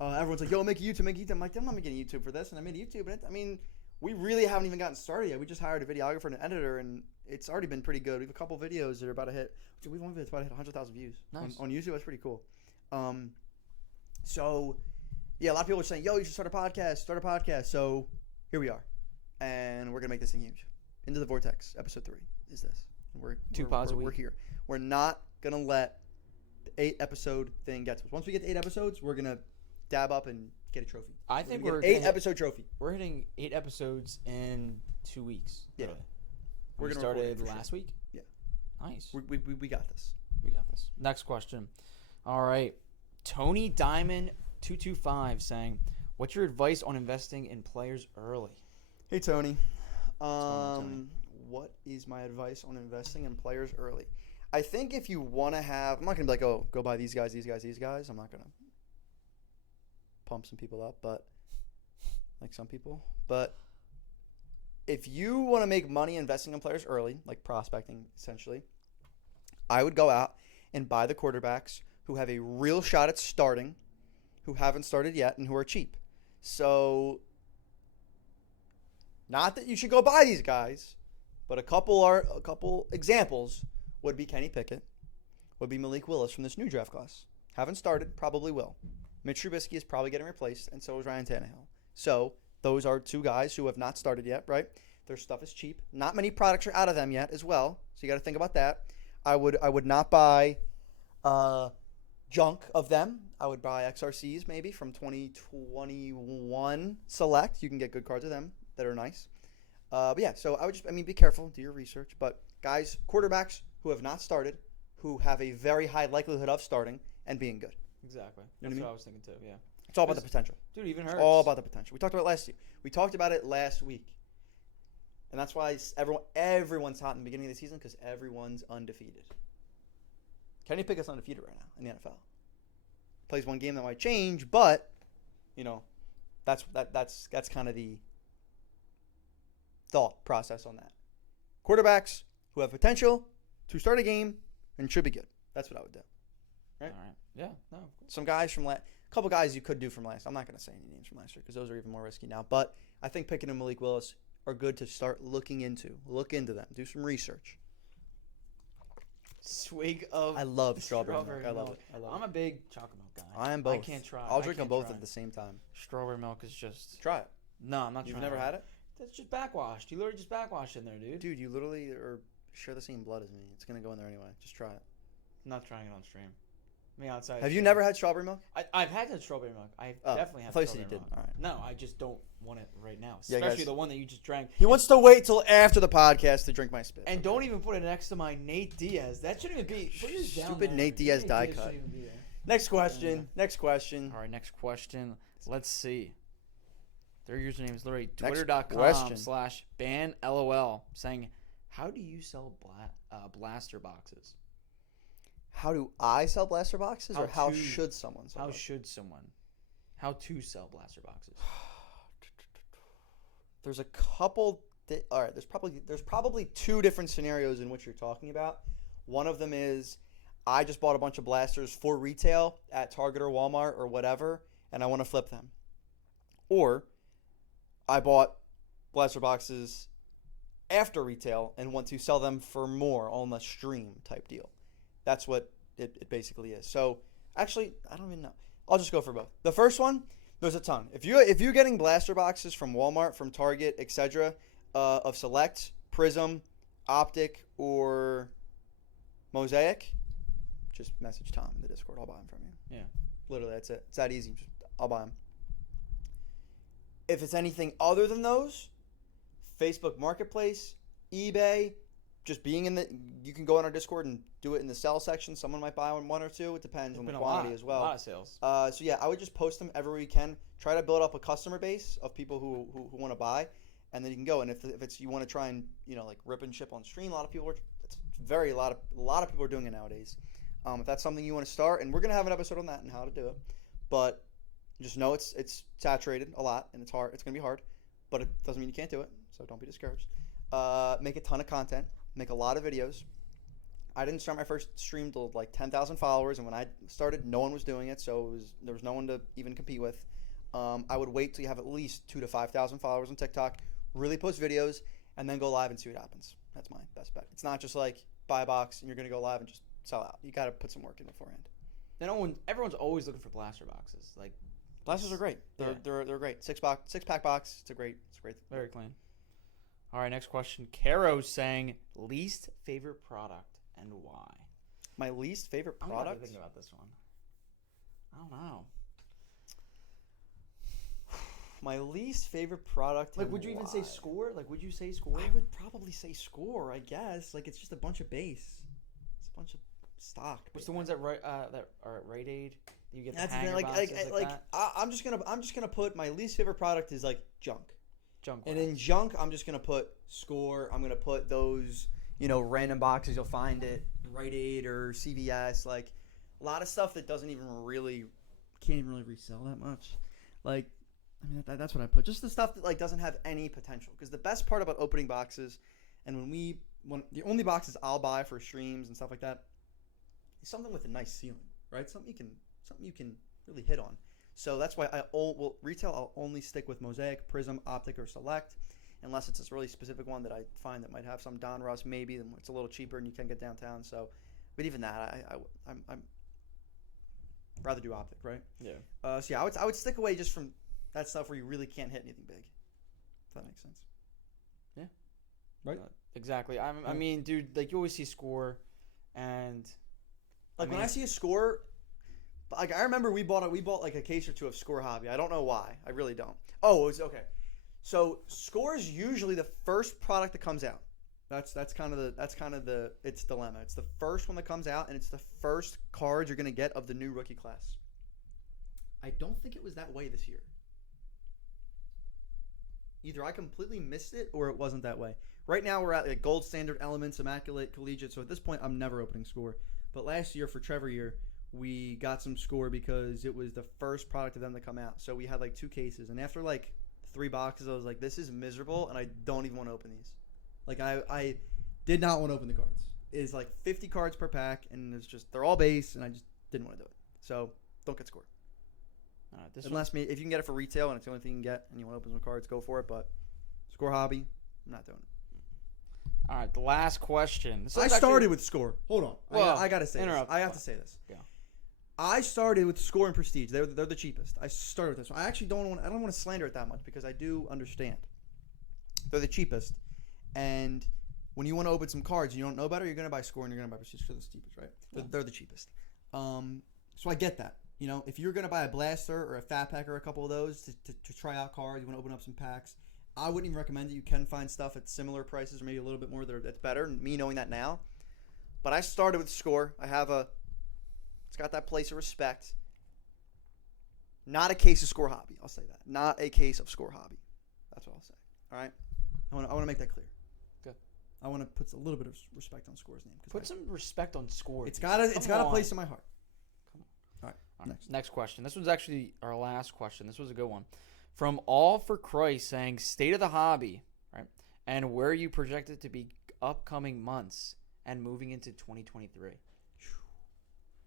everyone's like, yo, make a YouTube. I'm like, I'm not making a YouTube for this. And I made a YouTube. And we really haven't even gotten started yet. We just hired a videographer and an editor, and it's already been pretty good. We have a couple videos that are about to hit. We've only about to hit 100,000 views on YouTube. That's pretty cool. So, yeah, a lot of people are saying, yo, you should start a podcast. So here we are. And we're going to make this thing huge. Into the Vortex, episode 3 is this. We're 2 pods a week. We're here. We're not going to let the 8-episode thing get to us. Once we get to 8 episodes, we're going to dab up and get a trophy. I think we're 8-episode trophy. We're hitting 8 episodes in 2 weeks. Yeah. Really. We're going to started last week? Yeah. Nice. We got this. We got this. Next question. All right. Tony Diamond 225 saying, what's your advice on investing in players early? Hey, Tony. Tony. What is my advice on investing in players early? I think if you want to have, I'm not going to be like, oh, go buy these guys. I'm not going to pump some people up, but like some people. But if you want to make money investing in players early, like prospecting essentially, I would go out and buy the quarterbacks who have a real shot at starting, who haven't started yet, and who are cheap. So, not that you should go buy these guys, but a couple examples would be Kenny Pickett, would be Malik Willis from this new draft class. Haven't started, probably will. Mitch Trubisky is probably getting replaced, and so is Ryan Tannehill. So, those are 2 guys who have not started yet, right? Their stuff is cheap. Not many products are out of them yet as well, so you got to think about that. I would not buy junk of them. I would buy XRCs maybe from 2021 Select. You can get good cards of them that are nice. But yeah, so I would be careful, do your research. But guys, quarterbacks who have not started, who have a very high likelihood of starting and being good. Exactly. You know That's what what I was thinking too, yeah. It's all about the potential. Dude, even Hurts. It's all about the potential. We talked about it last year. We talked about it last week. And that's why everyone's hot in the beginning of the season, because everyone's undefeated. Kenny Pickett's undefeated right now in the NFL. Plays one game that might change, but that's kind of the thought process on that. Quarterbacks who have potential to start a game and should be good. That's what I would do. Right? All right. Yeah. No. Some guys from couple guys you could do from last. I'm not going to say any names from last year because those are even more risky now. But I think Pickett and Malik Willis are good to start looking into. Look into them. Do some research. Swig of I love strawberry milk. I love it. I'm a big chocolate milk guy. I am both. I can't try. I'll drink them both at the same time. Strawberry milk is just... Try it. No, I'm not trying. You've never had it? That's just backwashed. You literally just backwashed in there, dude. Dude, you literally share the same blood as me. It's going to go in there anyway. Just try it. I'm not trying it on stream. Me outside. Have you never had strawberry milk? I've had the strawberry milk. I definitely have strawberry milk. All right. No, I just don't want it right now. Yeah, Especially guys. the one that you just drank. He wants to wait till after the podcast to drink my spit. And don't even put it next to my Nate Diaz. That shouldn't even be. Put yours down Stupid there. Nate Diaz die cut. Next question. Next question. All right, next question. Let's see. Their username is literally question. twitter.com/banlol saying, how do you sell blaster boxes? How do I sell blaster boxes, or how to- should someone sell How them? should someone? How to sell blaster boxes? There's a couple. All right, there's probably 2 different scenarios in which you're talking about. One of them is I just bought a bunch of blasters for retail at Target or Walmart or whatever, and I want to flip them. Or I bought blaster boxes after retail and want to sell them for more on the stream type deal. That's what it basically is. So actually, I don't even know. I'll just go for both. The first one, there's a ton. If you're getting blaster boxes from Walmart, from Target, etc., of Select, Prism, Optic, or Mosaic, just message Tom in the Discord. I'll buy them from you. Yeah. Literally, that's it. It's that easy. I'll buy them. If it's anything other than those, Facebook Marketplace, eBay, just being in the, you can go on our Discord and do it in the sell section. Someone might buy one or two. It depends on the quantity as well. A lot of sales. So yeah, I would just post them everywhere you can. Try to build up a customer base of people who want to buy, and then you can go. And if it's you want to try and like rip and ship on stream, a lot of people are. A lot of people are doing it nowadays. If that's something you want to start, and we're gonna have an episode on that and how to do it, but just know it's saturated a lot and it's hard. It's gonna be hard, but it doesn't mean you can't do it. So don't be discouraged. Make a ton of content. Make a lot of videos. I didn't start my first stream till like 10,000 followers, and when I started, no one was doing it, so there was no one to even compete with. I would wait till you have at least 2,000 to 5,000 followers on TikTok. Really post videos, and then go live and see what happens. That's my best bet. It's not just like buy a box and you're gonna go live and just sell out. You got to put some work in beforehand. Everyone's always looking for blaster boxes. Like blasters are great. They're great. Six pack box. It's great. Very clean. All right, next question. Caro's saying least favorite product and why. My least favorite I'm product. not thinking about this one. I don't know. My least favorite product. Like, would you even say score? Like, would you say score? I would probably say score. I guess. Like, it's just a bunch of base. It's a bunch of stock. What's the ones that are at Rite Aid? You get the That's hanger boxes like that? I'm just gonna put my least favorite product is like junk. Junk. And in junk, I'm just gonna put score. I'm gonna put those random boxes you'll find at Rite Aid or CVS. Like a lot of stuff that can't even really resell that much. Like. I mean, that's what I put. Just the stuff that like doesn't have any potential. Because the best part about opening boxes, and when the only boxes I'll buy for streams and stuff like that, is something with a nice ceiling, right? Something you can really hit on. So that's why retail I'll only stick with Mosaic, Prism, Optic, or Select, unless it's a really specific one that I find that might have some Donruss maybe, then it's a little cheaper and you can get downtown. So, but even that, I'm rather do Optic, right? Yeah. So yeah, I would stick away just from. That stuff where you really can't hit anything big. If that makes sense. Yeah. Right? Exactly. I mean, dude, like you always see score, and like when I see a score, like I remember we bought like a case or two of Score Hobby. I don't know why. I really don't. Oh, it's okay. So score is usually the first product that comes out. That's kind of the its dilemma. It's the first one that comes out, and it's the first cards you're gonna get of the new rookie class. I don't think it was that way this year. Either I completely missed it or it wasn't that way. Right now we're at like Gold Standard, Elements, Immaculate, Collegiate. So at this point I'm never opening score. But last year for Trevor year, we got some score because it was the first product of them to come out. So we had like 2 cases. And after like 3 boxes, I was like, this is miserable and I don't even want to open these. Like I did not want to open the cards. It's like 50 cards per pack and it's just, they're all base and I just didn't want to do it. So don't get score. Unless if you can get it for retail and it's the only thing you can get and you want to open some cards, go for it. But Score Hobby, I'm not doing it. All right, the last question. I started with Score. Hold on. Well, I got to say this. I have to say this. Yeah. I started with Score and Prestige. They're the cheapest. I started with this. I actually don't want to slander it that much because I do understand. They're the cheapest. And when you want to open some cards and you don't know better, you're going to buy Score and you're going to buy Prestige because they're the cheapest, right? Yeah. They're the cheapest. So I get that. If you're going to buy a blaster or a fat pack or a couple of those to try out cards, you want to open up some packs, I wouldn't even recommend it. You can find stuff at similar prices or maybe a little bit more that's better, me knowing that now. But I started with Score. It's got that place of respect. Not a case of Score Hobby. I'll say that. Not a case of Score Hobby. That's what I'll say. All right? I want to make that clear. Good. I want to put a little bit of respect on Score's name. Put some respect on Score. It's got a place in my heart. All right. Next question. This was actually our last question. This was a good one. From All for Christ saying, state of the hobby, right? And where you project it to be upcoming months and moving into 2023.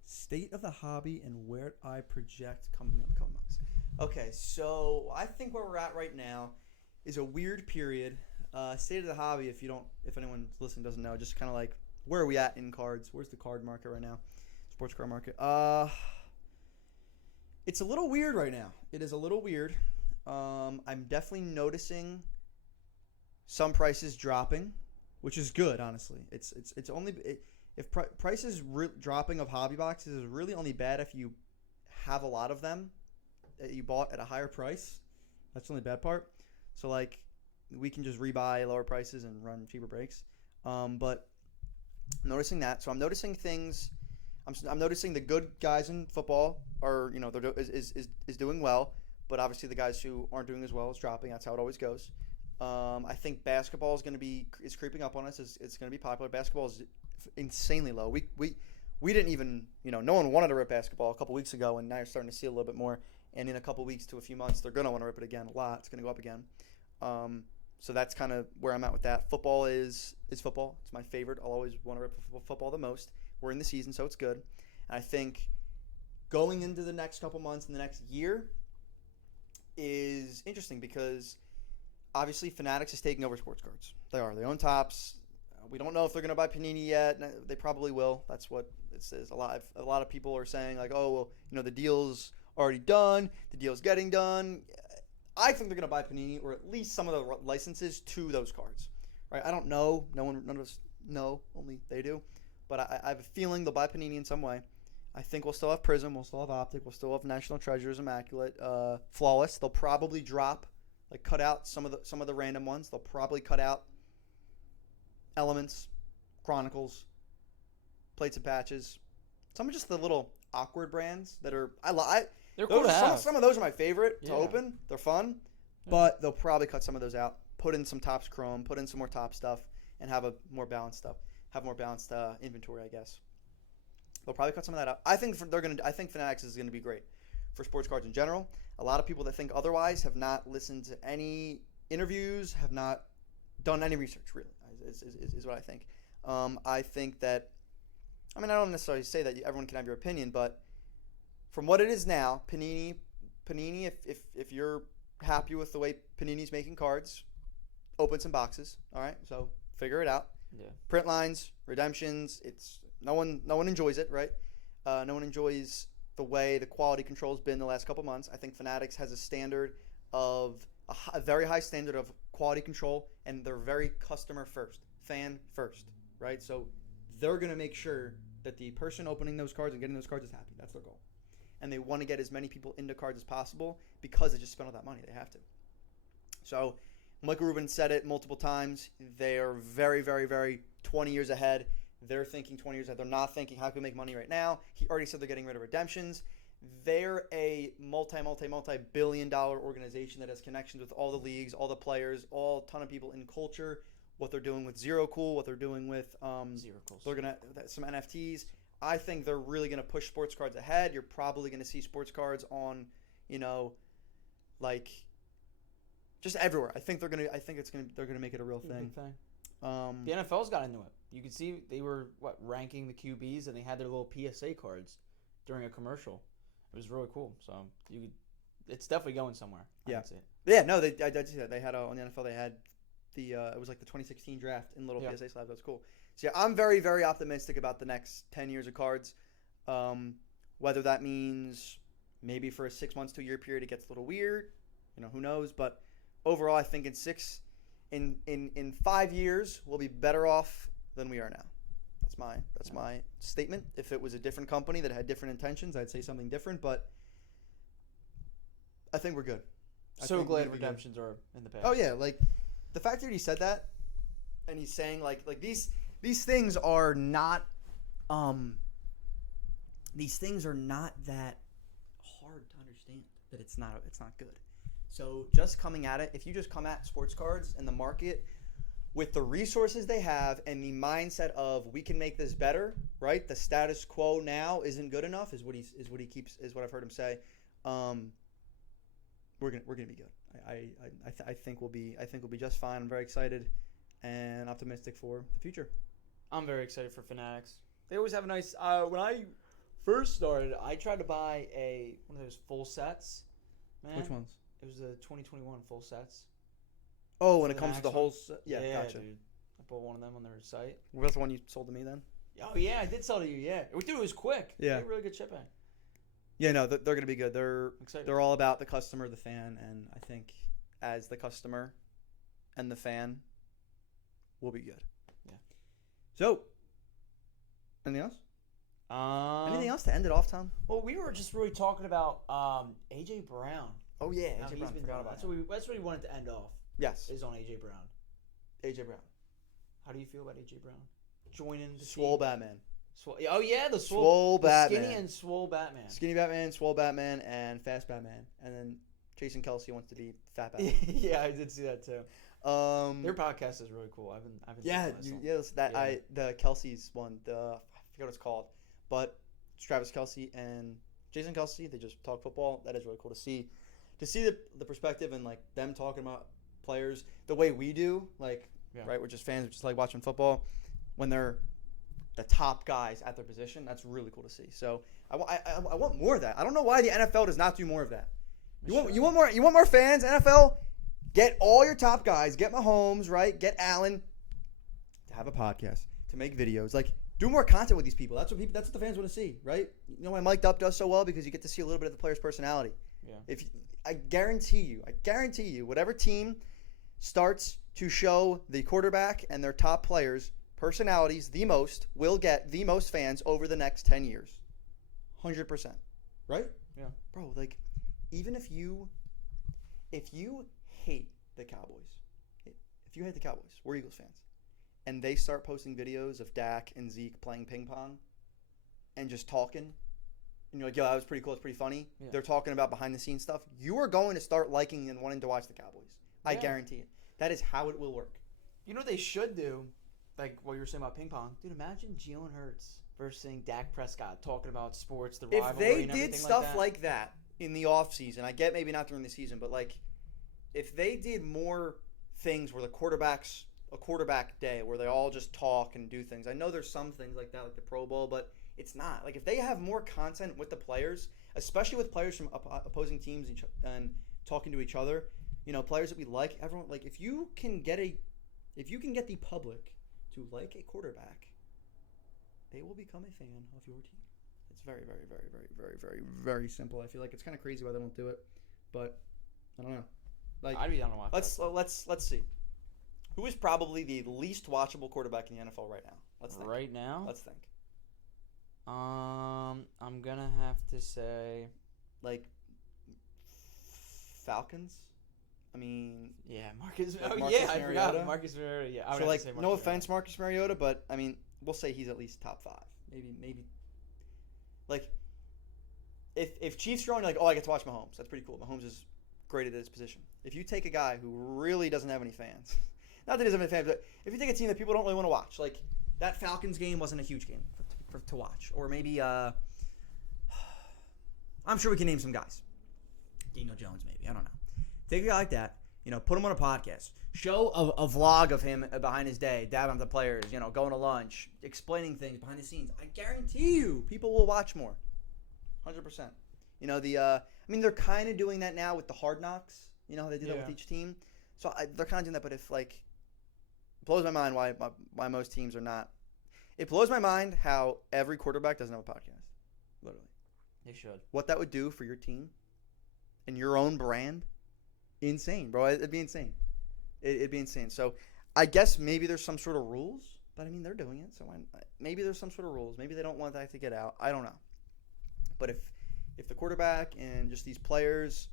State of the hobby and where I project coming upcoming months. Okay, so I think where we're at right now is a weird period. State of the hobby, if anyone listening doesn't know, just kind of like, where are we at in cards? Where's the card market right now? Sports card market. It's a little weird right now. It is a little weird. I'm definitely noticing some prices dropping, which is good, honestly. It's only if prices dropping of hobby boxes is really only bad if you have a lot of them that you bought at a higher price. That's the only bad part. So like we can just rebuy lower prices and run cheaper breaks. But I'm noticing that. So I'm noticing things. I'm noticing the good guys in football are, is doing well, but obviously the guys who aren't doing as well is dropping. That's how it always goes. I think basketball is creeping up on us. It's going to be popular. Basketball is insanely low. We didn't even, no one wanted to rip basketball a couple weeks ago, and now you're starting to see a little bit more. And in a couple weeks to a few months, they're going to want to rip it again a lot. It's going to go up again. So that's kind of where I'm at with that. Football is football. It's my favorite. I'll always want to rip football the most. We're in the season, so it's good. And I think going into the next couple months and the next year is interesting because obviously Fanatics is taking over sports cards. They are. They own Topps. We don't know if they're going to buy Panini yet. They probably will. That's what it says. A lot of people are saying like, oh, well, the deal's already done. The deal's getting done. I think they're going to buy Panini or at least some of the licenses to those cards. Right? I don't know. None of us know. Only they do. But I have a feeling they'll buy Panini in some way. I think we'll still have Prism. We'll still have Optic. We'll still have National Treasures, Immaculate, Flawless. They'll probably cut out some of the random ones. They'll probably cut out Elements, Chronicles, Plates and Patches. Some of just the little awkward brands that are They're cool to have. Some of those are my favorite to open. They're fun, but they'll probably cut some of those out. Put in some Topps Chrome. Put in some more Top stuff, and have a more balanced stuff. Have more balanced inventory, I guess. They'll probably cut some of that out. I think Fanatics is going to be great for sports cards in general. A lot of people that think otherwise have not listened to any interviews, have not done any research. Really, is what I think. I think that. I mean, I don't necessarily say that everyone can have your opinion, but from what it is now, Panini, if you're happy with the way Panini's making cards, open some boxes. All right, so figure it out. Yeah. Print lines, redemptions. It's no one enjoys it, right? No one enjoys the way the quality control's been the last couple months. I think Fanatics has a standard of a very high standard of quality control, and they're very customer first, fan first, right? So they're gonna make sure that the person opening those cards and getting those cards is happy. That's their goal, and they want to get as many people into cards as possible because they just spent all that money. They have to. So. Michael Rubin said it multiple times. They are very, very, very 20 years ahead. They're thinking 20 years ahead. They're not thinking, how can we make money right now? He already said they're getting rid of redemptions. They're a multi-billion-dollar organization that has connections with all the leagues, all the players, all ton of people in culture. What they're doing with Zero Cool, what they're doing with Zero Cool. They're gonna some NFTs. I think they're really gonna push sports cards ahead. You're probably gonna see sports cards on, like. Just everywhere. They're gonna make it a real thing. Big thing. The NFL's got into it. You could see they were ranking the QBs, and they had their little PSA cards during a commercial. It was really cool. So it's definitely going somewhere. Yeah. I can see it. Yeah. No, I did see that. They had on the NFL. They had it was like the 2016 draft in little PSA slabs. That's cool. So yeah, I'm very, very optimistic about the next 10 years of cards. Whether that means maybe for a 6 months to a year period it gets a little weird. Who knows? But overall, I think in 5 years we'll be better off than we are now. That's my statement. If it was a different company that had different intentions, I'd say something different. But I think we're good. So glad redemptions are in the past. Oh yeah, like the fact that he said that, and he's saying like these things are not that hard to understand. That it's not good. So just coming at it, if you just come at sports cards and the market with the resources they have and the mindset of we can make this better, right? The status quo now isn't good enough, is what I've heard him say. We're gonna be good. I think we'll be just fine. I'm very excited and optimistic for the future. I'm very excited for Fanatics. They always have a nice. When I first started, I tried to buy one of those full sets. Man, Which ones? It was the 2021 full sets. Oh, when it comes to the whole set? Yeah, gotcha. Dude. I bought one of them on their site. Was the one you sold to me then? Oh, yeah, I did sell to you, yeah. Dude, it was quick. Yeah. They had really good shipping. Yeah, no, they're going to be good. They're excited. They're all about the customer, the fan, and I think as the customer and the fan, we'll be good. Yeah. So, anything else? Anything else to end it off, Tom? Well, we were just really talking about AJ Brown. Oh yeah, How AJ he's Brown. been Forgot doing. about That's him. what we wanted to end off. Yes, Is on AJ Brown. AJ Brown. How do you feel about AJ Brown joining the Swole team? Batman. Oh yeah, the Swole the Batman. skinny and swole Batman. Skinny Batman, Swole Batman, and Fast Batman. And then Jason Kelsey wants to be Fat Batman. Yeah, I did see that too. Their podcast is really cool. I've been yeah, the Kelsey's one. I forget what it's called, but it's Travis Kelsey and Jason Kelsey. They just talk football. That is really cool to see. To see the perspective and like them talking about players the way we do, like right, we're just fans, we just like watching football when they're the top guys at their position. That's really cool to see. So I want more of that. I don't know why the NFL does not do more of that. You want more fans? NFL, get all your top guys. Get Mahomes, right? Get Allen to have a podcast, to make videos. Like, do more content with these people. That's what the fans want to see, right? You know why Mike Up does so well? Because you get to see a little bit of the player's personality. Yeah. I guarantee you, whatever team starts to show the quarterback and their top players personalities the most will get the most fans over the next 10 years. 100%. Right? Yeah. Bro, like, even if you hate the Cowboys, we're Eagles fans, and they start posting videos of Dak and Zeke playing ping pong and just talking, and you're like, yo, that was pretty cool, it's pretty funny. Yeah. They're talking about behind-the-scenes stuff. You are going to start liking and wanting to watch the Cowboys. I guarantee it. That is how it will work. You know what they should do? Like what you were saying about ping pong. Dude, imagine Jalen Hurts versus Dak Prescott talking about sports, the rivalry, if they and did stuff like that in the offseason, I get maybe not during the season, but like if they did more things where a quarterback day where they all just talk and do things. I know there's some things like that, like the Pro Bowl, but it's not. Like if they have more content with the players, especially with players from opposing teams and talking to each other, you know, players that we like, everyone, like if you can get the public to like a quarterback, they will become a fan of your team. It's very, very, very, very, very, very, very simple. I feel like it's kind of crazy why they don't do it, but I don't know. Like, I'd be down to watch. Let's see. Who is probably the least watchable quarterback in the NFL right now? Let's think. Right now? Let's think. I'm gonna have to say, like, Falcons. I mean, yeah, Marcus. Like Marcus I Mariota. forgot Marcus Mariota. Yeah, I would so have like, to say Marcus no Mariota. offense, Marcus Mariota, but I mean, we'll say he's at least top 5, maybe. Like, if Chiefs are on, you're like, oh, I get to watch Mahomes. That's pretty cool. Mahomes is great at his position. If you take a guy who really doesn't have any fans, not that he doesn't have any fans, but if you take a team that people don't really want to watch, like that Falcons game wasn't a huge game to watch, or maybe I'm sure we can name some guys. Daniel Jones, maybe, I don't know. Take a guy like that, you know, put him on a podcast, show a vlog of him behind his day, dabbing the players, you know, going to lunch, explaining things behind the scenes. I guarantee you, people will watch more, 100%. You know, I mean, they're kind of doing that now with the Hard Knocks. You know how they do that with each team. So they're kind of doing that. But if like, it blows my mind why most teams are not. It blows my mind how every quarterback doesn't have a podcast. Literally, they should. What that would do for your team and your own brand, insane, bro. It'd be insane. It'd be insane. So I guess maybe there's some sort of rules, but I mean they're doing it. So maybe there's some sort of rules. Maybe they don't want that to get out. I don't know. But if the quarterback and just these players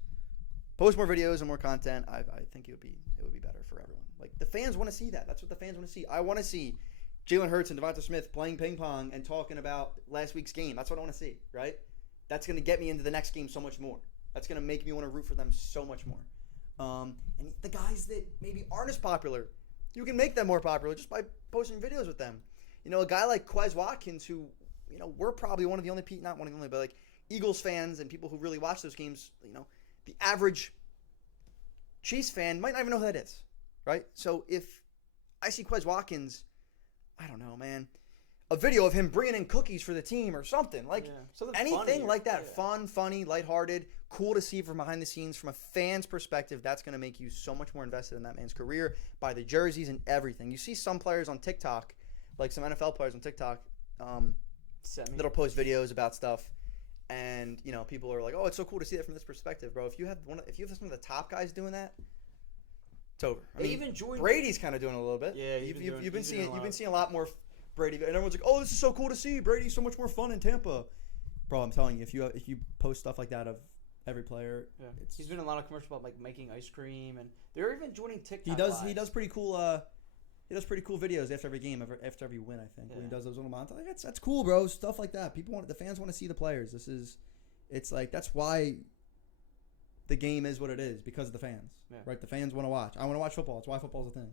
post more videos and more content, I think it would be better for everyone. Like the fans want to see that. That's what the fans want to see. I want to see Jalen Hurts and Devonta Smith playing ping pong and talking about last week's game. That's what I want to see, right? That's going to get me into the next game so much more. That's going to make me want to root for them so much more. And the guys that maybe aren't as popular, you can make them more popular just by posting videos with them. You know, a guy like Quez Watkins, who, you know, we're probably one of the only people, not one of the only, but like Eagles fans and people who really watch those games, you know, the average Chiefs fan might not even know who that is, right? So if I see Quez Watkins, I don't know, man, a video of him bringing in cookies for the team or something, like anything like that, fun, funny, lighthearted, cool to see from behind the scenes from a fan's perspective, that's going to make you so much more invested in that man's career, buy the jerseys and everything. You see some players on TikTok, like some NFL players on TikTok, that'll post videos about stuff. And, you know, people are like, oh, it's so cool to see that from this perspective, bro. If you have some of the top guys doing that, it's over. I mean, even Brady's kind of doing it a little bit. Yeah, you've been seeing a lot more Brady, and everyone's like, "Oh, this is so cool to see. Brady's so much more fun in Tampa." Bro, I'm telling you, if you post stuff like that of every player, he's been in a lot of commercials about like making ice cream, and they're even joining TikTok. He does pretty cool. He does pretty cool videos after every game, after every win. I think when he does those little montages, like, that's cool, bro. Stuff like that. The fans want to see the players. It's like that's why the game is what it is, because of the fans, right? The fans want to watch. I want to watch football. It's why football's a thing.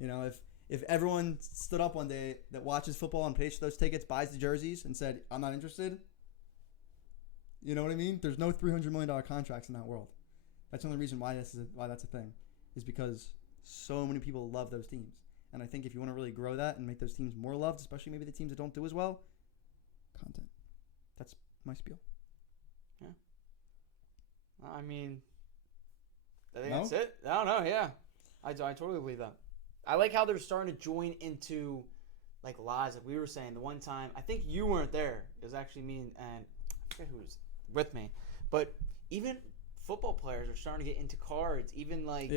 You know, if everyone stood up one day that watches football and pays for those tickets, buys the jerseys, and said, "I'm not interested," you know what I mean? There's no $300 million contracts in that world. That's the only reason why that's a thing, is because so many people love those teams. And I think if you want to really grow that and make those teams more loved, especially maybe the teams that don't do as well, content. That's my spiel. Yeah. I mean, I think that's it. I don't know. Yeah, I totally believe that. I like how they're starting to join into like lives. Like we were saying the one time, I think you weren't there. It was actually me and I forget who was with me. But even football players are starting to get into cards. Even like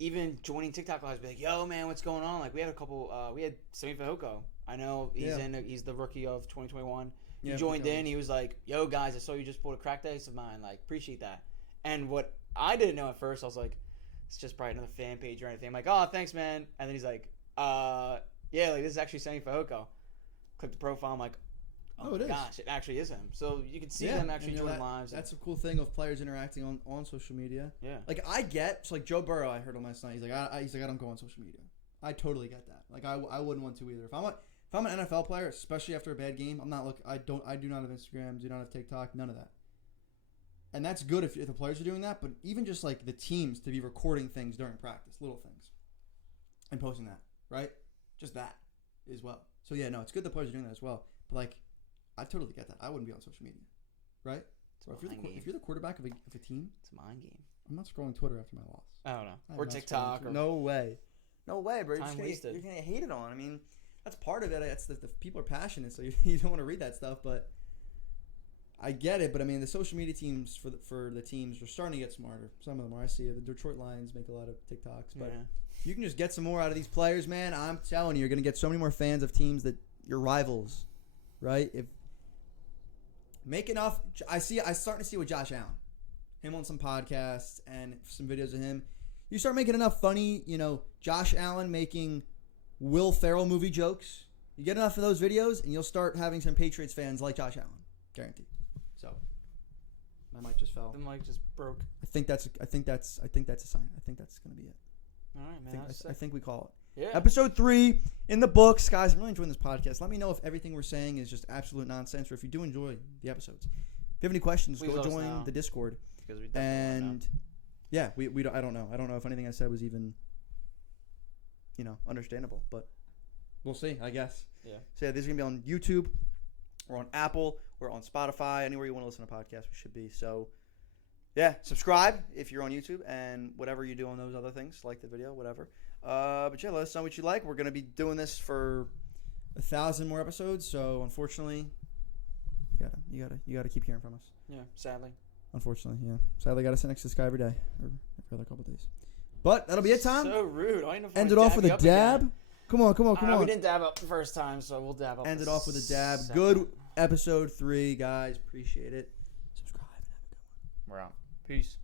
even joining TikTok lives, be like, "Yo, man, what's going on?" Like we had a couple. We had Sammy Fehoko. I know he's the rookie of 2021. He joined in. He was like, "Yo, guys, I saw you just pulled a cracked ice of mine. Like, appreciate that." And what I didn't know at first, I was like, it's just probably another fan page or anything. I'm like, "Oh, thanks, man." And then he's like, yeah, like this is actually Sammy Fehoko." Click the profile. I'm like, oh it is. Gosh, it actually is him. So you can see them actually joining lives. That's a cool thing of players interacting on social media. Yeah. Like I get, so like Joe Burrow, I heard him last night. He's like, I don't go on social media. I totally get that. Like I wouldn't want to either. If I'm an NFL player, especially after a bad game, I'm not I do not have Instagram, do not have TikTok, none of that. And that's good if the players are doing that, but even just like the teams to be recording things during practice, little things, and posting that, right? Just that as well. So yeah, no, it's good the players are doing that as well. But like, I totally get that. I wouldn't be on social media, right? So if you're the quarterback of a team, it's a mind game. I'm not scrolling Twitter after my loss. I don't know. Or TikTok. No way, bro. You're Time wasted. You're gonna hate it on. I mean, that's part of it. It's the people are passionate, so you don't want to read that stuff, but. I get it, but I mean the social media teams for the teams are starting to get smarter. Some of them are. I see it. The Detroit Lions make a lot of TikToks, but you can just get some more out of these players, man. I'm telling you, you're gonna get so many more fans of teams that your rivals, right? If make enough, I'm starting to see with Josh Allen, him on some podcasts and some videos of him. You start making enough funny, Josh Allen making Will Ferrell movie jokes. You get enough of those videos, and you'll start having some Patriots fans like Josh Allen, guaranteed. So, my mic just fell. The mic just broke. I think that's a sign. I think that's gonna be it. All right, man. I think we call it. Yeah. Episode 3 in the books, guys. I'm really enjoying this podcast. Let me know if everything we're saying is just absolute nonsense, or if you do enjoy the episodes. If you have any questions, Please go join the Discord. Because we definitely we don't. I don't know. I don't know if anything I said was even, understandable. But we'll see. I guess. Yeah. So yeah, this is gonna be on YouTube. We're on Apple. We're on Spotify. Anywhere you want to listen to podcasts, we should be. So, yeah, subscribe if you're on YouTube, and whatever you do on those other things, like the video, whatever. But yeah, let us know what you like. We're gonna be doing this for 1,000 more episodes. So unfortunately, you gotta keep hearing from us. Yeah, sadly. Unfortunately, yeah. Sadly, gotta sit next to this guy every day or every other couple days. But that'll be it, Tom. So rude. I didn't know. End it off with a dab. Again. Come on. We didn't dab up the first time, so we'll dab up. End it off with a dab. Second. Good episode 3, guys. Appreciate it. Subscribe and have a good one. We're out. Peace.